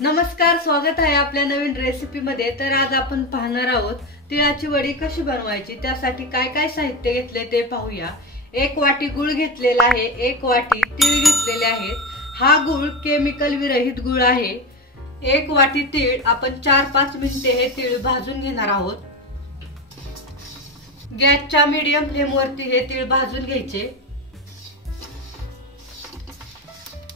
नमस्कार, स्वागत आहे आपल्या नवीन रेसिपी मध्ये। तर आज आपण पाहणार आहोत तिळाची वडी कशी बनवायची। त्यासाठी काय काय साहित्य घेतले ते पाहूया। 1 वाटी गुळ घेतलेला आहे, 1 वाटी तीळ घेतलेले आहेत। हा गुळ केमिकल विरहित गुळ आहे। 1 वाटी तीळ आपण 4-5 मिनिटे हे तीळ भाजून घेणार आहोत। गॅसच्या मीडियम फ्लेम वरती हे तीळ भाजून घ्यायचे।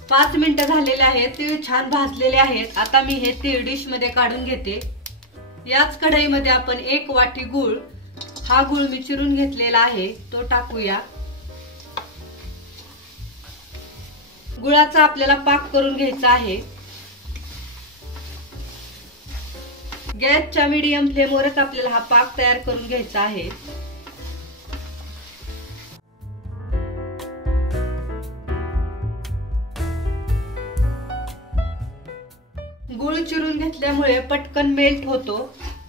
5 मिनिटं झालेले आहेत, तीळ छान भाजलेले आहेत। आता मी हे तीळ डिश मध्ये काढून घेते। याच कढईमध्ये आपण 1 वाटी गूळ, हा गूळ मी चिरून घेतलेला आहे तो टाकूया। गुळाचा आपल्याला पाक करून घ्यायचा आहे। गॅसच्या मीडियम फ्लेमवरच आपल्याला हा पाक तयार करून घ्यायचा आहे। गुळ चिरून घेतल्यामुळे पटकन मेल्ट होतो,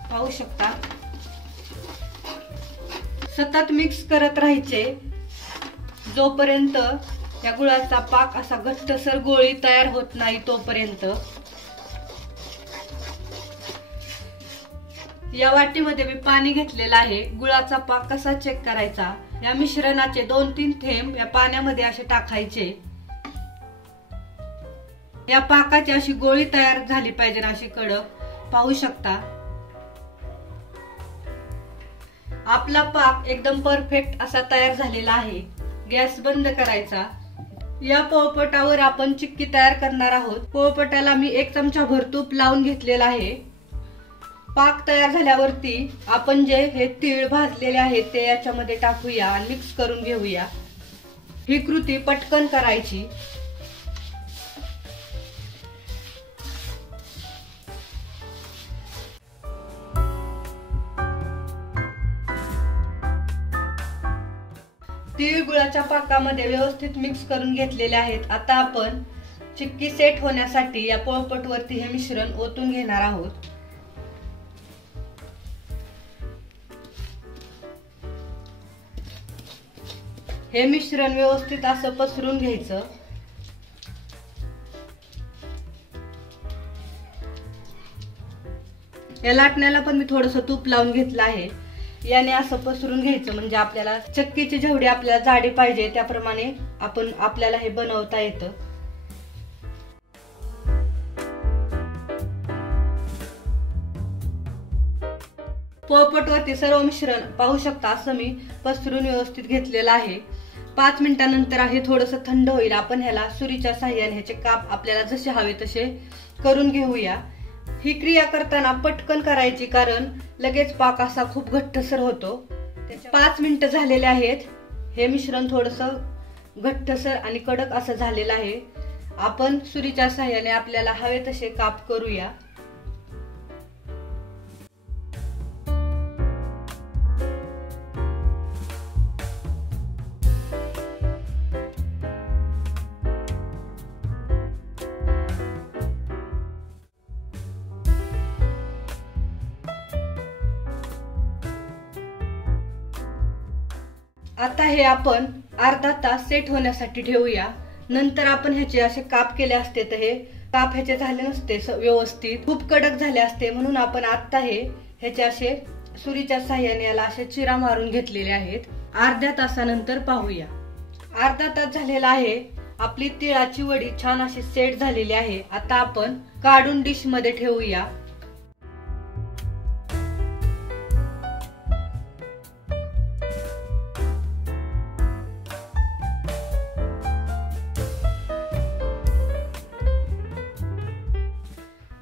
पाहू शकता। सतत मिक्स करत राहायचे जोपर्यंत या गुळाचा पाक असा घट्टसर गोळी तयार होत नाही तोपर्यंत। या वाटीमध्ये मी पाणी घेतलेलं आहे। गुळाचा पाक कसा चेक करायचा, या मिश्रणाचे 2-3 थेंब या पाण्यामध्ये असे टाकायचे। या पाकाची अशी गोळी तयार झाली पाहिजे, अशी कडक, पाहू शकता। आपला पाक एकदम परफेक्ट असा तयार झालेला आहे। गॅस बंद करायचा। या पोळपाटावर आपण चिक्की तयार करणार आहोत। पोळपाटाला मी 1 चमचा भर तूप लावून घेतलेला आहे। पाक तयार झाल्यावरती आपण जे हे तीळ भाजलेले आहेत ते याच्यामध्ये टाकूया आणि मिक्स करून घेऊया। ही कृती पटकन करायची। तीळ गुळाच्या पाकामध्ये व्यवस्थित मिक्स करून घेतलेले आहेत। आता आपण चिक्की सेट होण्यासाठी या पोळपाटावरती हे मिश्रण ओतून घेणार आहोत। हे मिश्रण व्यवस्थित असं पसरून घ्यायचं। या लाटण्याला पण मी थोडंसं तूप लावून घेतलं आहे। याने असं पसरून घ्यायचं, म्हणजे आपल्याला चक्कीची जेवढी आपल्याला जाडी पाहिजे त्याप्रमाणे आपल्याला हे बनवता येतं। पोळपाटावरती सर्व मिश्रण पाहू शकता असं मी पसरून व्यवस्थित घेतलेलं आहे। 5 मिनिटांनंतर हे थोडंसं थंड होईल। आपण ह्याला सुरीच्या साहाय्याने ह्याचे काप आपल्याला जसे हवे तसे करून घेऊया। ही क्रिया करताना पटकन करायची, कारण लगेच पाक असा खूप घट्टसर होतो। 5 मिनिटं झालेले आहेत। हे मिश्रण थोडंसं घट्टसर आणि कडक असं झालेलं आहे। आपण सुरीच्या साहाय्याने आपल्याला हवे तसे काप करूया। आता हे आपण अर्धा तास सेट होण्यासाठी ठेवूया। नंतर आपण ह्याचे असे काप केले असते तर हे काप ह्याचे झाले नसते व्यवस्थित, खूप कडक झाले असते। म्हणून आपण आता ह्याचे असे सुरीच्या साहाय्याने याला असे चिरा मारून घेतलेले आहेत। अर्ध्या तासानंतर पाहूया। अर्धा तास झालेला आहे। आपली तिळाची वडी छान अशी सेट झालेली आहे। आता आपण काढून डिश मध्ये ठेवूया।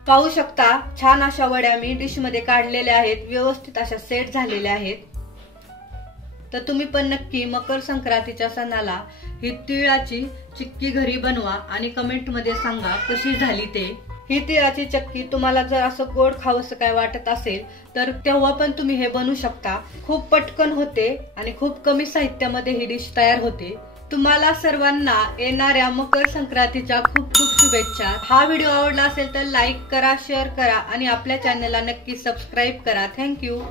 पाहू शकता छान अशा वड्या मी डिश मध्ये काढलेल्या आहेत, व्यवस्थित अशा सेट झालेल्या आहेत। तर तुम्ही पण नक्की मकर संक्रांतीच्या सणाला ही तिळाची चिक्की घरी बनवा आणि कमेंट मध्ये सांगा कशी झाली ते। ही तिळाची चक्की तुम्हाला जर असं गोड खावंसं काय वाटत असेल तर तेव्हा पण तुम्ही हे बनवू शकता। खूप पटकन होते आणि खूप कमी साहित्यामध्ये ही डिश तयार होते। तुम्हाला सर्वांना येणाऱ्या मकर संक्रांतीच्या खूप खूप शुभेच्छा। हा व्हिडिओ आवडला असेल तर लाईक करा, शेअर करा आणि आपल्या चॅनलला नक्की सबस्क्राईब करा। थँक्यू।